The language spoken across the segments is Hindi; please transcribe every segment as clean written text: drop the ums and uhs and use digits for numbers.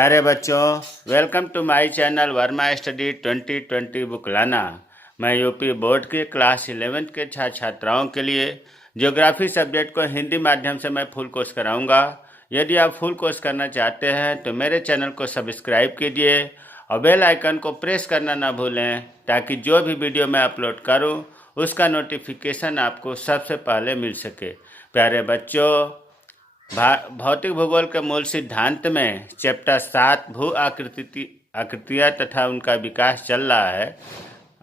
प्यारे बच्चों, welcome to my channel Verma study 2020 book लाना। मैं यूपी बोर्ड के क्लास 11th के छात्र छात्राओं के लिए ज्योग्राफी सब्जेक्ट को हिंदी माध्यम से मैं फुल कोर्स कराऊंगा। यदि आप फुल कोर्स करना चाहते हैं तो मेरे चैनल को सब्सक्राइब कीजिए और बेल आइकन को प्रेस करना ना भूलें, ताकि जो भी वीडियो मैं अपलोड करूं उसका नोटिफिकेशन आपको सबसे पहले मिल सके। प्यारे बच्चों, भौतिक भूगोल के मूल सिद्धांत में चैप्टर 7 भू आकृतियाँ तथा उनका विकास चल रहा है।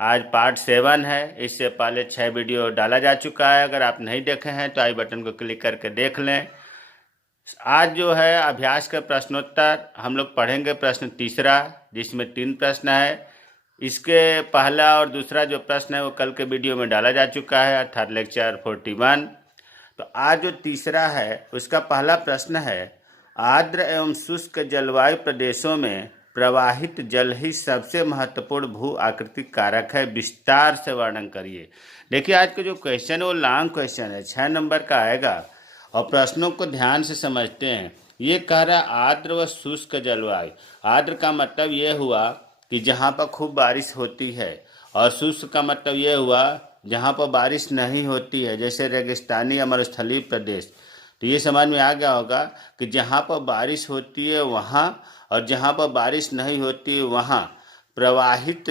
आज पार्ट 7 है। इससे पहले 6 वीडियो डाला जा चुका है। अगर आप नहीं देखे हैं तो आई बटन को क्लिक करके देख लें। आज जो है अभ्यास के प्रश्नोत्तर हम लोग पढ़ेंगे। प्रश्न तीसरा, जिसमें 3 प्रश्न है। इसके पहला और दूसरा जो प्रश्न है वो कल के वीडियो में डाला जा चुका है, अर्थात लेक्चर 41। तो आज जो तीसरा है उसका पहला प्रश्न है, आर्द्र एवं शुष्क जलवायु प्रदेशों में प्रवाहित जल ही सबसे महत्वपूर्ण भू आकृतिक कारक है, विस्तार से वर्णन करिए। देखिए, आज का जो क्वेश्चन है वो लॉन्ग क्वेश्चन है, 6 नंबर का आएगा और प्रश्नों को ध्यान से समझते हैं। ये कह रहा है आर्द्र व शुष्क जलवायु। आर्द्र का मतलब ये हुआ कि जहाँ पर खूब बारिश होती है, और शुष्क का मतलब ये हुआ जहाँ पर बारिश नहीं होती है, जैसे रेगिस्तानी या मरुस्थलीय प्रदेश। तो ये समझ में आ गया होगा कि जहाँ पर बारिश होती है वहाँ और जहाँ पर बारिश नहीं होती है वहाँ प्रवाहित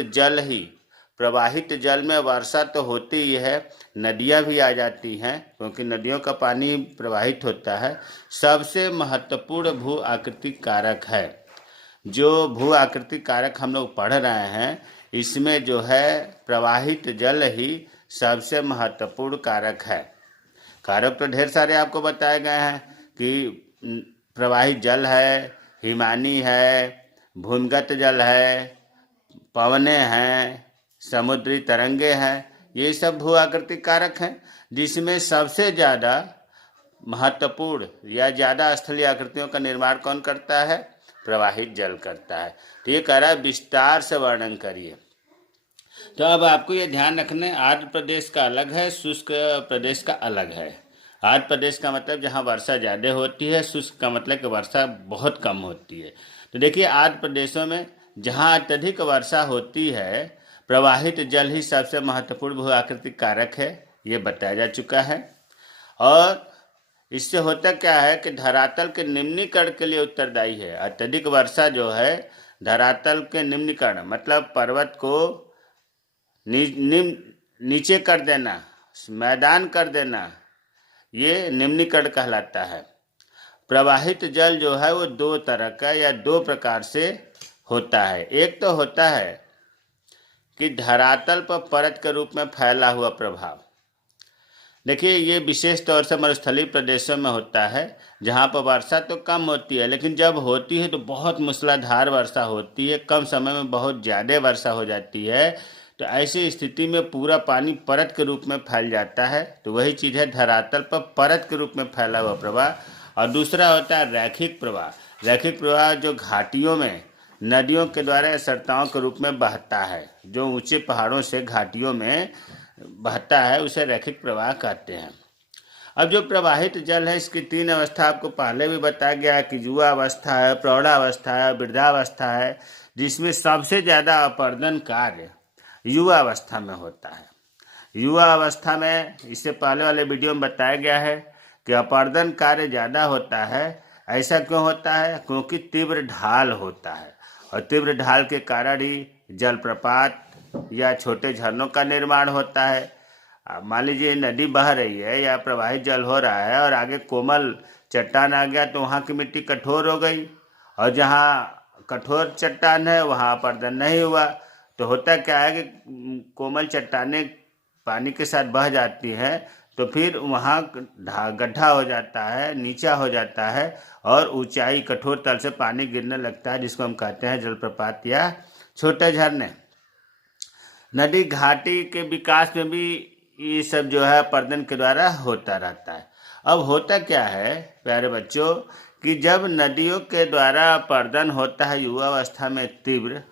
जल में वर्षा तो होती ही है, नदियाँ भी आ जाती हैं क्योंकि नदियों का पानी प्रवाहित होता है। सबसे महत्वपूर्ण भू आकृतिक कारक है। जो भू आकृतिक कारक हम लोग पढ़ रहे हैं इसमें जो है प्रवाहित जल ही सबसे महत्वपूर्ण कारक है। कारक तो ढेर सारे आपको बताए गए हैं कि प्रवाहित जल है, हिमानी है, भूमिगत जल है, पवनें हैं, समुद्री तरंगे हैं। ये सब भू आकृतिक कारक हैं, जिसमें सबसे ज़्यादा महत्वपूर्ण या ज़्यादा स्थलीय आकृतियों का निर्माण कौन करता है? प्रवाहित जल करता है। तो ये कह रहा है विस्तार से वर्णन करिए। तो अब आपको ये ध्यान रखना है, आर्द्र प्रदेश का अलग है, शुष्क प्रदेश का अलग है। आर्द्र प्रदेश का मतलब जहाँ वर्षा ज़्यादा होती है, शुष्क का मतलब कि वर्षा बहुत कम होती है। तो देखिए, आर्द्र प्रदेशों में जहाँ अत्यधिक वर्षा होती है, प्रवाहित जल ही सबसे महत्वपूर्ण भू आकृतिक कारक है, ये बताया जा चुका है। और इससे होता क्या है कि धरातल के निम्नीकरण के लिए उत्तरदायी है। अत्यधिक वर्षा जो है धरातल के निम्नीकरण मतलब पर्वत को नीचे कर देना, मैदान कर देना, ये निम्नीकरण कहलाता है। प्रवाहित जल जो है वो 2 तरह का या 2 प्रकार से होता है। एक तो होता है कि धरातल पर परत के रूप में फैला हुआ प्रभाव। देखिए, ये विशेष तौर से मरुस्थलीय प्रदेशों में होता है, जहाँ पर वर्षा तो कम होती है, लेकिन जब होती है तो बहुत मूसलाधार वर्षा होती है, कम समय में बहुत ज़्यादा वर्षा हो जाती है। तो ऐसी स्थिति में पूरा पानी परत के रूप में फैल जाता है। तो वही चीज़ है धरातल पर परत के रूप में फैला हुआ प्रवाह। और दूसरा होता है रैखिक प्रवाह। रैखिक प्रवाह जो घाटियों में नदियों के द्वारा सरताओं के रूप में बहता है, जो ऊंचे पहाड़ों से घाटियों में बहता है, उसे रैखिक प्रवाह कहते हैं। अब जो प्रवाहित जल है इसकी 3 अवस्था आपको पहले भी बताया गया है कि युवावस्था है, प्रौढ़ावस्था है, वृद्धावस्था है, जिसमें सबसे ज़्यादा अपर्दन कार्य युवावस्था में होता है। युवा अवस्था में इससे पहले वाले वीडियो में बताया गया है कि अपर्दन कार्य ज़्यादा होता है। ऐसा क्यों होता है? क्योंकि तीव्र ढाल होता है, और तीव्र ढाल के कारण ही जलप्रपात या छोटे झरनों का निर्माण होता है। मान लीजिए नदी बह रही है या प्रवाहित जल हो रहा है और आगे कोमल चट्टान आ गया तो वहाँ की मिट्टी कठोर हो गई, और जहाँ कठोर चट्टान है वहाँ अपर्दन नहीं हुआ। तो होता क्या है कि कोमल चट्टानें पानी के साथ बह जाती हैं, तो फिर वहाँ गड्ढा हो जाता है, नीचा हो जाता है, और ऊंचाई कठोर तल से पानी गिरने लगता है, जिसको हम कहते हैं जलप्रपात या छोटे झरने। नदी घाटी के विकास में भी ये सब जो है अपर्दन के द्वारा होता रहता है। अब होता क्या है प्यारे बच्चों कि जब नदियों के द्वारा अपर्दन होता है युवावस्था में तीव्र,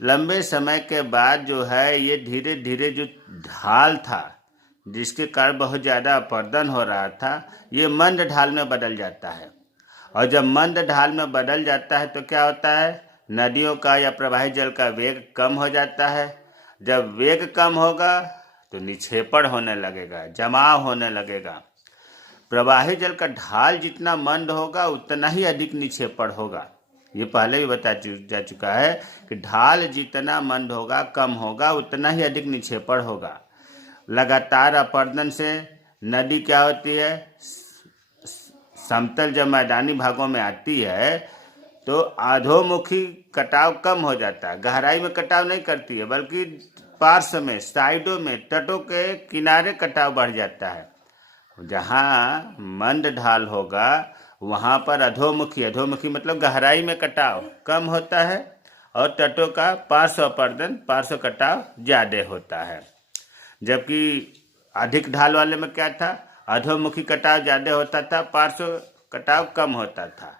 लंबे समय के बाद जो है ये धीरे धीरे जो ढाल था जिसके कारण बहुत ज़्यादा अपर्दन हो रहा था, ये मंद ढाल में बदल जाता है। और जब मंद ढाल में बदल जाता है तो क्या होता है, नदियों का या प्रवाही जल का वेग कम हो जाता है। जब वेग कम होगा तो निक्षेपण होने लगेगा, जमाव होने लगेगा। प्रवाही जल का ढाल जितना मंद होगा उतना ही अधिक निक्षेपण होगा। ये पहले भी जा चुका है कि ढाल जितना मंद होगा, कम होगा, उतना ही अधिक निक्षेपण होगा। लगातार अपरदन से नदी क्या होती है, समतल जब मैदानी भागों में आती है तो अधोमुखी कटाव कम हो जाता है। गहराई में कटाव नहीं करती है, बल्कि पार्श्व में, साइडों में, तटों के किनारे कटाव बढ़ जाता है। जहाँ मंद ढाल होगा वहाँ पर अधोमुखी मतलब गहराई में कटाव कम होता है और तटों का पार्श्व अपरदन, पार्श्व कटाव ज़्यादा होता है। जबकि अधिक ढाल वाले में क्या था, अधोमुखी कटाव ज़्यादा होता था, पार्श्व कटाव कम होता था।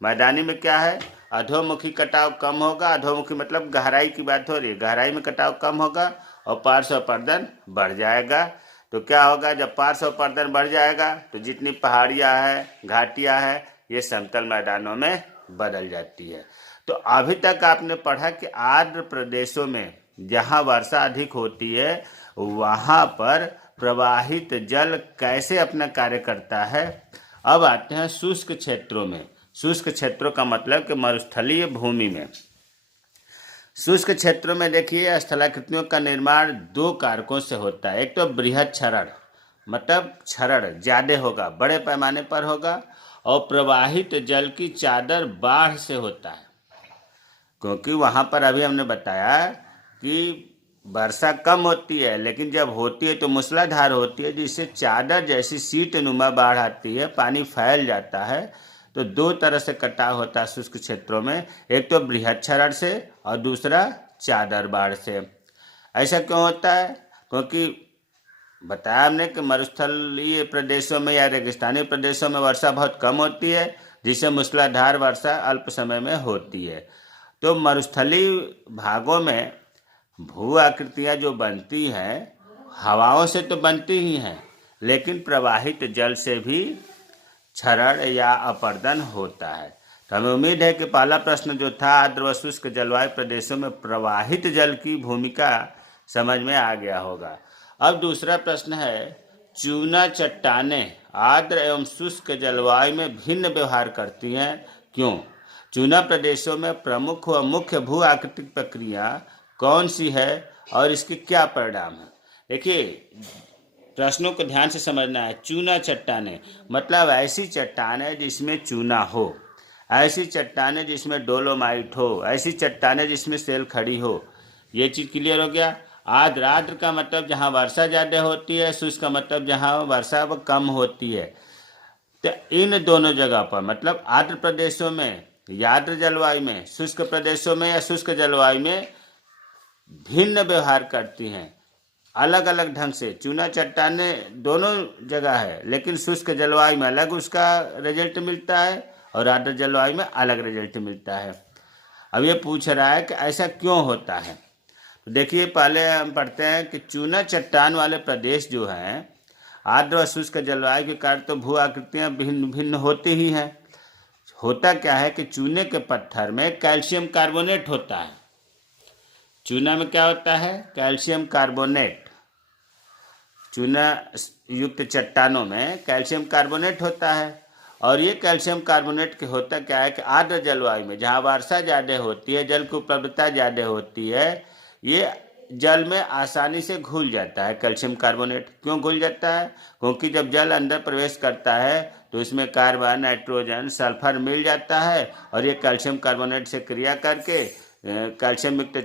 मैदानी में क्या है, अधोमुखी कटाव कम होगा, अधोमुखी मतलब गहराई की बात हो रही है, गहराई में कटाव कम होगा और पार्श्व अपरदन बढ़ जाएगा। तो क्या होगा, जब पार्श्व अपरदन बढ़ जाएगा तो जितनी पहाड़ियाँ हैं, घाटियाँ हैं, ये समतल मैदानों में बदल जाती है। तो अभी तक आपने पढ़ा कि आर्द्र प्रदेशों में जहाँ वर्षा अधिक होती है वहाँ पर प्रवाहित जल कैसे अपना कार्य करता है। अब आते हैं शुष्क क्षेत्रों में। शुष्क क्षेत्रों का मतलब कि मरुस्थलीय भूमि में। शुष्क क्षेत्रों में देखिए स्थलाकृतियों का निर्माण दो कारकों से होता है। एक तो बृहद क्षरण, मतलब क्षरण ज़्यादा होगा, बड़े पैमाने पर होगा, और प्रवाहित जल की चादर बाढ़ से होता है। क्योंकि वहाँ पर अभी हमने बताया कि वर्षा कम होती है, लेकिन जब होती है तो मूसलाधार होती है, जिससे चादर जैसी सीट नुमा बाढ़ आती है, पानी फैल जाता है। तो दो तरह से कटाव होता है शुष्क क्षेत्रों में, एक तो बृहद क्षरण से और दूसरा चादर बाढ़ से। ऐसा क्यों होता है, क्योंकि बताया हमने कि मरुस्थलीय प्रदेशों में या रेगिस्तानी प्रदेशों में वर्षा बहुत कम होती है, जिससे मूसलाधार वर्षा अल्प समय में होती है। तो मरुस्थलीय भागों में भू आकृतियाँ जो बनती हैं हवाओं से तो बनती ही हैं, लेकिन प्रवाहित जल से भी क्षरण या अपरदन होता है। तो हमें उम्मीद है कि पहला प्रश्न जो था आर्द्र व शुष्क जलवायु प्रदेशों में प्रवाहित जल की भूमिका समझ में आ गया होगा। अब दूसरा प्रश्न है, चूना चट्टानें आर्द्र एवं शुष्क जलवायु में भिन्न व्यवहार करती हैं, क्यों? चूना प्रदेशों में प्रमुख व मुख्य भू आकृतिक प्रक्रिया कौन सी है और इसके क्या परिणाम है? देखिए प्रश्नों को ध्यान से समझना है। चूना चट्टानें मतलब ऐसी चट्टानें जिसमें चूना हो, ऐसी चट्टानें जिसमें डोलोमाइट हो, ऐसी चट्टानें जिसमें सेल खड़ी हो। ये चीज़ क्लियर हो गया। आर्द्र, आर्द्र का मतलब जहाँ वर्षा ज़्यादा होती है, शुष्क का मतलब जहाँ वर्षा कम होती है। तो इन दोनों जगह पर मतलब आर्द्र प्रदेशों में या आर्द्र जलवायु में, शुष्क प्रदेशों में या शुष्क जलवायु में भिन्न व्यवहार करती हैं, अलग अलग ढंग से। चूना चट्टानें दोनों जगह है, लेकिन शुष्क जलवायु में अलग उसका रिजल्ट मिलता है और आर्द्र जलवायु में अलग रिजल्ट मिलता है। अब ये पूछ रहा है कि ऐसा क्यों होता है। तो देखिए पहले हम पढ़ते हैं कि चूना चट्टान वाले प्रदेश जो हैं आर्द्र व शुष्क जलवायु के कारण तो भू आकृतियाँ भिन्न भिन्न होती ही हैं। होता क्या है कि चूने के पत्थर में कैल्शियम कार्बोनेट होता है। चूना में क्या होता है, कैल्शियम कार्बोनेट। चूना युक्त चट्टानों में कैल्शियम कार्बोनेट होता है, और ये कैल्शियम कार्बोनेट के होता क्या है कि आर्द्र जलवायु में जहाँ वर्षा ज़्यादा होती है, जल की उपलब्धता ज़्यादा होती है, ये जल में आसानी से घुल जाता है। कैल्शियम कार्बोनेट क्यों घुल जाता है, क्योंकि जब जल अंदर प्रवेश करता है तो इसमें कार्बन, नाइट्रोजन, सल्फर मिल जाता है और ये कैल्शियम कार्बोनेट से क्रिया करके कैल्शियम युक्त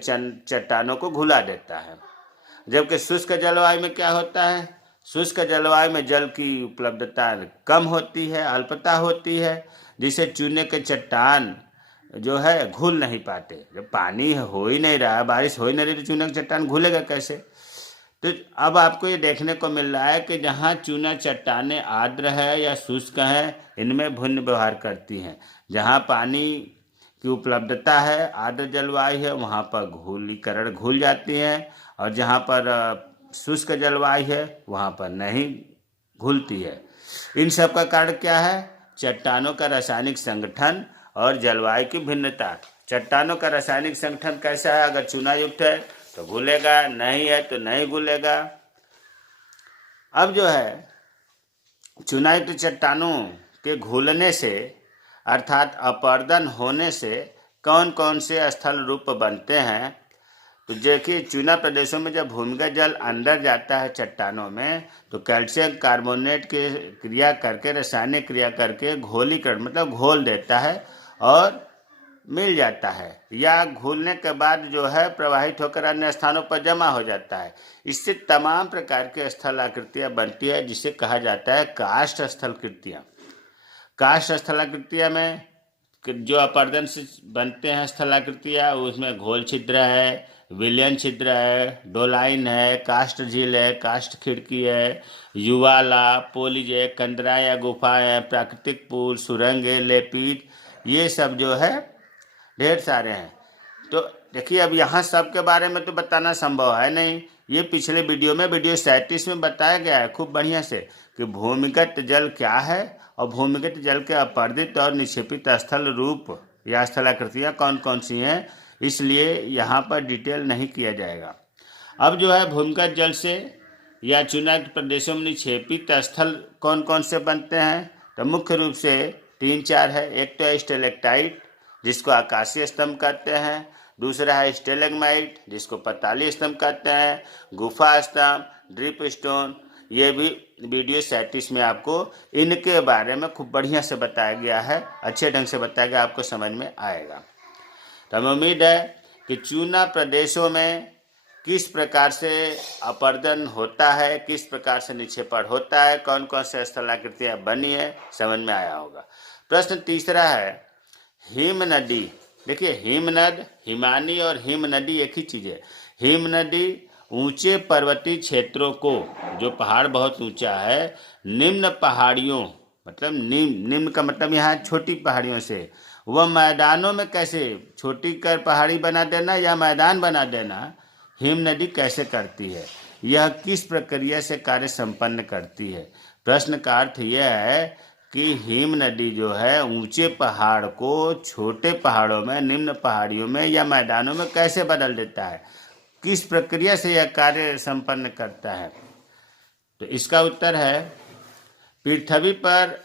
चट्टानों को घुला देता है। जबकि शुष्क जलवायु में क्या होता है, शुष्क जलवायु में जल की उपलब्धता कम होती है, अल्पता होती है, जिससे चूने के चट्टान जो है घुल नहीं पाते। जब पानी हो ही नहीं रहा, बारिश हो ही नहीं रही, तो चूने का चट्टान घुलेगा कैसे। तो अब आपको ये देखने को मिल रहा है कि जहाँ चूना चट्टानें आर्द्र है या शुष्क है, इनमें भिन्न व्यवहार करती हैं। जहाँ पानी की उपलब्धता है, आर्द्र जलवायु है, वहाँ पर घुलीकरण घुल जाती हैं, और जहाँ पर शुष्क जलवायु है वहाँ पर नहीं घुलती है। इन सब का कारण क्या है, चट्टानों का रासायनिक संगठन और जलवायु की भिन्नता। चट्टानों का रासायनिक संगठन कैसा है? अगर चूना युक्त है तो घुलेगा, नहीं है तो नहीं घुलेगा। अब जो है चूना युक्त चट्टानों के घुलने से अर्थात अपरदन होने से कौन कौन से स्थल रूप बनते हैं? तो देखिए, चूना प्रदेशों में जब भूमिगत जल अंदर जाता है चट्टानों में तो कैल्शियम कार्बोनेट की क्रिया करके, रासायनिक क्रिया करके घोलीकरण मतलब घोल देता है और मिल जाता है, या घुलने के बाद जो है प्रवाहित होकर अन्य स्थानों पर जमा हो जाता है। इससे तमाम प्रकार की स्थलाकृतियाँ बनती है जिसे कहा जाता है काष्ठ स्थलाकृतियाँ। काष्ठ स्थलाकृतियाँ में जो अपरदन से बनते हैं स्थलाकृतियाँ, उसमें घोल छिद्र है, विलयन छिद्र है, डोलाइन है, काष्ठ झील है, काष्ठ खिड़की है, युवाला, पोलिज है, कंदरा या गुफा है, प्राकृतिक पुल, सुरंग, लेपीट, ये सब जो है ढेर सारे हैं। तो देखिए, अब यहाँ सब के बारे में तो बताना संभव है नहीं। ये पिछले वीडियो में, वीडियो 37 में बताया गया है खूब बढ़िया से कि भूमिगत जल क्या है और भूमिगत जल के अपरदित और निक्षेपित स्थल रूप या स्थलाकृतियाँ कौन कौन सी हैं, इसलिए यहाँ पर डिटेल नहीं किया जाएगा। अब जो है भूमिगत जल से या चुनाव प्रदेशों में निक्षेपित स्थल कौन कौन से बनते हैं? तो मुख्य रूप से 3-4 है। एक तो है स्टेलेक्टाइट जिसको आकाशीय स्तंभ कहते हैं, दूसरा है स्टेलेग्माइट जिसको पातालीय स्तंभ कहते हैं, गुफा स्तंभ, ड्रिप स्टोन। ये भी वीडियो 37 में आपको इनके बारे में खूब बढ़िया से बताया गया है, अच्छे ढंग से बताया गया, आपको समझ में आएगा। तो हमें उम्मीद है कि चूना प्रदेशों में किस प्रकार से अपरदन होता है, किस प्रकार से निक्षेपण होता है, कौन कौन से स्थलाकृतियाँ बनी है, समझ में आया होगा। प्रश्न तीसरा है हिम नदी। देखिए, हिमनद, हिमानी और हिम नदी एक ही चीज़ है। हिम नदी ऊंचे पर्वतीय क्षेत्रों को, जो पहाड़ बहुत ऊंचा है, निम्न पहाड़ियों मतलब निम्न का मतलब यहाँ छोटी पहाड़ियों से, वह मैदानों में कैसे छोटी कर पहाड़ी बना देना या मैदान बना देना, हिम नदी कैसे करती है, यह किस प्रक्रिया से कार्य संपन्न करती है। प्रश्न का अर्थ यह है कि हिम नदी जो है ऊंचे पहाड़ को छोटे पहाड़ों में, निम्न पहाड़ियों में या मैदानों में कैसे बदल देता है, किस प्रक्रिया से यह कार्य संपन्न करता है। तो इसका उत्तर है पृथ्वी पर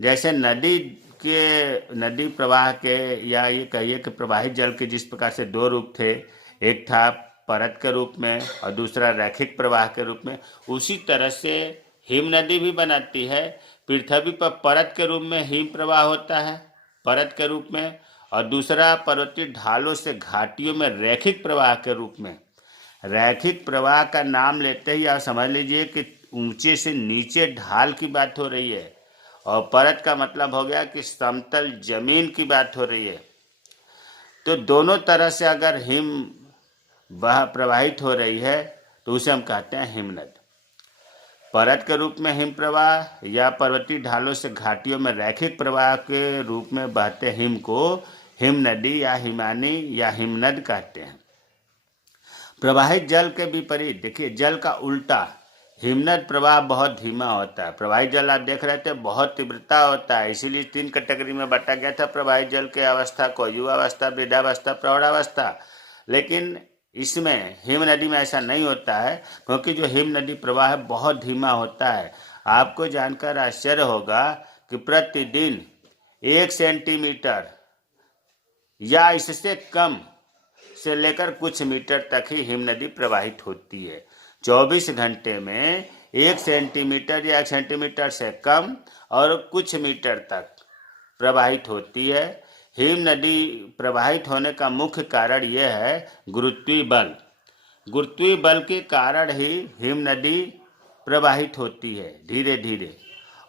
जैसे नदी प्रवाह के, या ये कहिए कि प्रवाहित जल के जिस प्रकार से दो रूप थे, एक था परत के रूप में और दूसरा रैखिक प्रवाह के रूप में, उसी तरह से हिम नदी भी बनाती है। पृथ्वी पर परत के रूप में हिम प्रवाह होता है, परत के रूप में, और दूसरा पर्वतीय ढालों से घाटियों में रैखिक प्रवाह के रूप में। रैखिक प्रवाह का नाम लेते ही आप समझ लीजिए कि ऊंचे से नीचे ढाल की बात हो रही है, और परत का मतलब हो गया कि समतल जमीन की बात हो रही है। तो दोनों तरह से अगर हिम प्रवाहित हो रही है तो उसे हम कहते हैं हिमनद। परत के रूप में हिम प्रवाह या पर्वतीय ढालों से घाटियों में रैखिक प्रवाह के रूप में बहते हिम को हिम नदी या हिमानी या हिमनद कहते हैं। प्रवाहित जल के विपरीत देखिए, जल का उल्टा हिमनद प्रवाह बहुत धीमा होता है। प्रवाहित जल आप देख रहे थे बहुत तीव्रता होता है, इसीलिए 3 कैटेगरी में बांटा गया था प्रवाहित जल के अवस्था को, युवावस्था, वृद्धावस्था, प्रौढ़ावस्था। लेकिन इसमें हिम नदी में ऐसा नहीं होता है, क्योंकि जो हिम नदी प्रवाह बहुत धीमा होता है। आपको जानकर आश्चर्य होगा कि प्रतिदिन 1 सेंटीमीटर या इससे कम से लेकर कुछ मीटर तक ही हिम नदी प्रवाहित होती है। 24 घंटे में 1 सेंटीमीटर या 1 सेंटीमीटर से कम और कुछ मीटर तक प्रवाहित होती है। हिम नदी प्रवाहित होने का मुख्य कारण यह है गुरुत्वीय बल। गुरुत्वीय बल के कारण ही हिम नदी प्रवाहित होती है धीरे धीरे,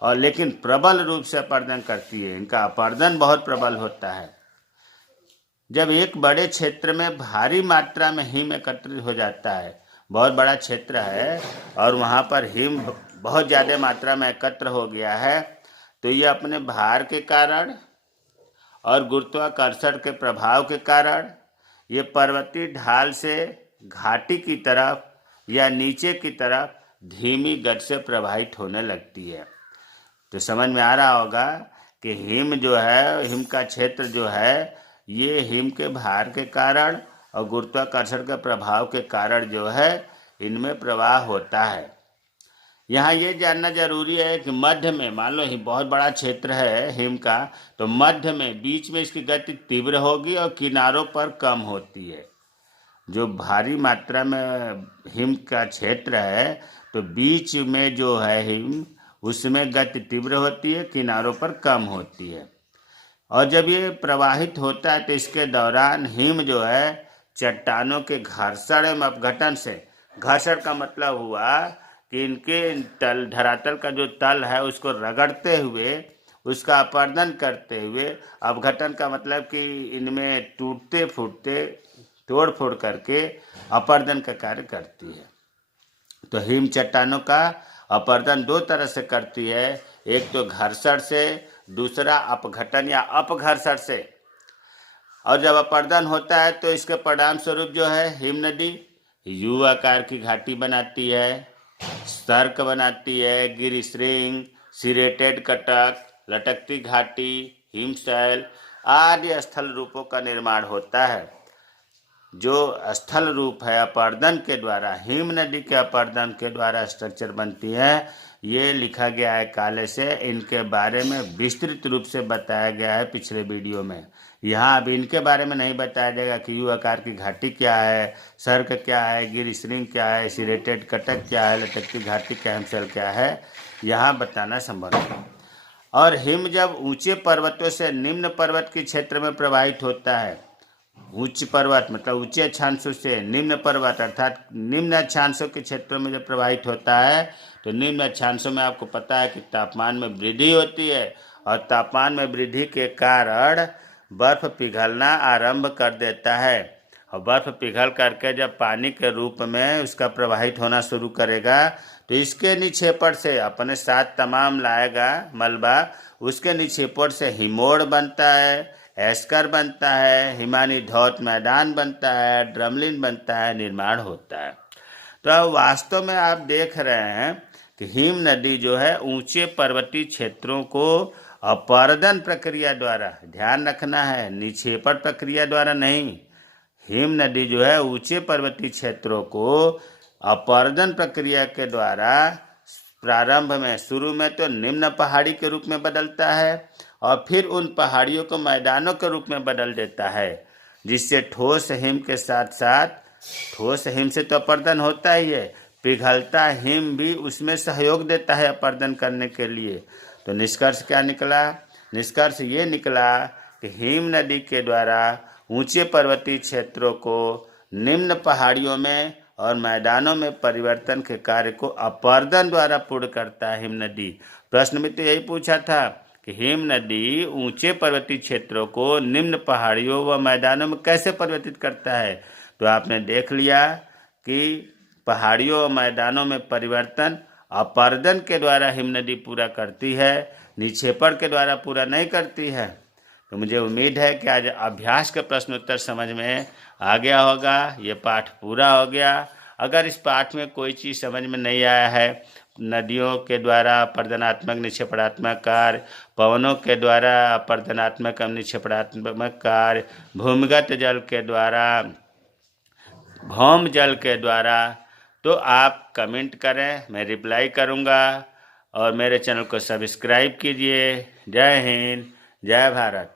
और लेकिन प्रबल रूप से अपरदन करती है। इनका अपरदन बहुत प्रबल होता है। जब एक बड़े क्षेत्र में भारी मात्रा में हिम एकत्रित हो जाता है, बहुत बड़ा क्षेत्र है और वहाँ पर हिम बहुत ज़्यादा मात्रा में एकत्र हो गया है, तो ये अपने भार के कारण और गुरुत्वाकर्षण के प्रभाव के कारण ये पर्वतीय ढाल से घाटी की तरफ या नीचे की तरफ धीमी गति से प्रवाहित होने लगती है। तो समझ में आ रहा होगा कि हिम जो है, हिम का क्षेत्र जो है, ये हिम के भार के कारण और गुरुत्वाकर्षण के प्रभाव के कारण जो है इनमें प्रवाह होता है। यहाँ ये जानना जरूरी है कि मध्य में, मान लो बहुत बड़ा क्षेत्र है हिम का, तो मध्य में, बीच में इसकी गति तीव्र होगी और किनारों पर कम होती है। जो भारी मात्रा में हिम का क्षेत्र है तो बीच में जो है हिम, उसमें गति तीव्र होती है, किनारों पर कम होती है। और जब ये प्रवाहित होता है तो इसके दौरान हिम जो है चट्टानों के घर्षण एवं अपघटन से, घर्षण का मतलब हुआ कि इनके तल, धरातल का जो तल है उसको रगड़ते हुए, उसका अपरदन करते हुए, अपघटन का मतलब कि इनमें टूटते फूटते, तोड़ फोड़ करके अपरदन का कार्य करती है। तो हिम चट्टानों का अपरदन दो तरह से करती है, एक तो घर्षण से, दूसरा अपघटन या अपघर्षण से। और जब अपरदन होता है तो इसके परिणाम स्वरूप जो है हिम नदी यू आकार की घाटी बनाती है, सर्क बनाती है, गिरिश्रिंग, सिरेटेड कटक, लटकती घाटी, हिमशैल आदि स्थल रूपों का निर्माण होता है। जो स्थल रूप है अपरदन के द्वारा, हिम नदी के अपरदन के द्वारा स्ट्रक्चर बनती है, ये लिखा गया है काले से। इनके बारे में विस्तृत रूप से बताया गया है पिछले वीडियो में। यहाँ अब इनके बारे में नहीं बताया जाएगा कि यू आकार की घाटी क्या है, सर्क क्या है, गिरिश्रिंग क्या है, सिरेटेड कटक क्या है, लटकती घाटी क्या, हिमशैल क्या है, यहाँ बताना संभव है। और हिम जब ऊंचे पर्वतों से निम्न पर्वत के क्षेत्र में प्रवाहित होता है, उच्च पर्वत मतलब ऊंचे अक्षांशों से निम्न पर्वत अर्थात निम्न अक्षांशों के क्षेत्रों में जब प्रवाहित होता है तो निम्न अक्षांशों में आपको पता है कि तापमान में वृद्धि होती है, और तापमान में वृद्धि के कारण बर्फ पिघलना आरंभ कर देता है। और बर्फ पिघल करके जब पानी के रूप में उसका प्रवाहित होना शुरू करेगा तो इसके निक्षेपण से अपने साथ तमाम लाएगा मलबा, उसके निक्षेपण से हिमोड़ बनता है, एस्कर बनता है, हिमानी धौत मैदान बनता है, ड्रमलिन बनता है, निर्माण होता है। तो अब वास्तव में आप देख रहे हैं कि हिम नदी जो है ऊंचे पर्वतीय क्षेत्रों को अपरदन प्रक्रिया द्वारा, ध्यान रखना है, निक्षेपण प्रक्रिया द्वारा नहीं, हिम नदी जो है ऊंचे पर्वतीय क्षेत्रों को अपरदन प्रक्रिया के द्वारा प्रारंभ में, शुरू में तो निम्न पहाड़ी के रूप में बदलता है और फिर उन पहाड़ियों को मैदानों के रूप में बदल देता है, जिससे ठोस हिम के साथ साथ, ठोस हिम से तो अपरदन होता ही है, पिघलता हिम भी उसमें सहयोग देता है अपरदन करने के लिए। तो निष्कर्ष क्या निकला? निष्कर्ष ये निकला कि हिम नदी के द्वारा ऊंचे पर्वतीय क्षेत्रों को निम्न पहाड़ियों में और मैदानों में परिवर्तन के कार्य को अपरदन द्वारा पूर्ण करता है हिम नदी। प्रश्न में तो यही पूछा था कि हिम नदी ऊंचे पर्वतीय क्षेत्रों को निम्न पहाड़ियों व मैदानों में कैसे परिवर्तित करता है। तो आपने देख लिया कि पहाड़ियों व मैदानों में परिवर्तन अपरदन के द्वारा हिम नदी पूरा करती है, निक्षेपण के द्वारा पूरा नहीं करती है। तो मुझे उम्मीद है कि आज अभ्यास के प्रश्न उत्तर समझ में आ गया होगा। ये पाठ पूरा हो गया। अगर इस पाठ में कोई चीज़ समझ में नहीं आया है, नदियों के द्वारा अपरदनात्मक निक्षेपणात्मक कार्य, पवनों के द्वारा अपरदनात्मक एवं निक्षेपणात्मक कार्य, भूमिगत जल के द्वारा, भौम जल के द्वारा, तो आप कमेंट करें, मैं रिप्लाई करूँगा। और मेरे चैनल को सब्सक्राइब कीजिए। जय हिंद, जय भारत।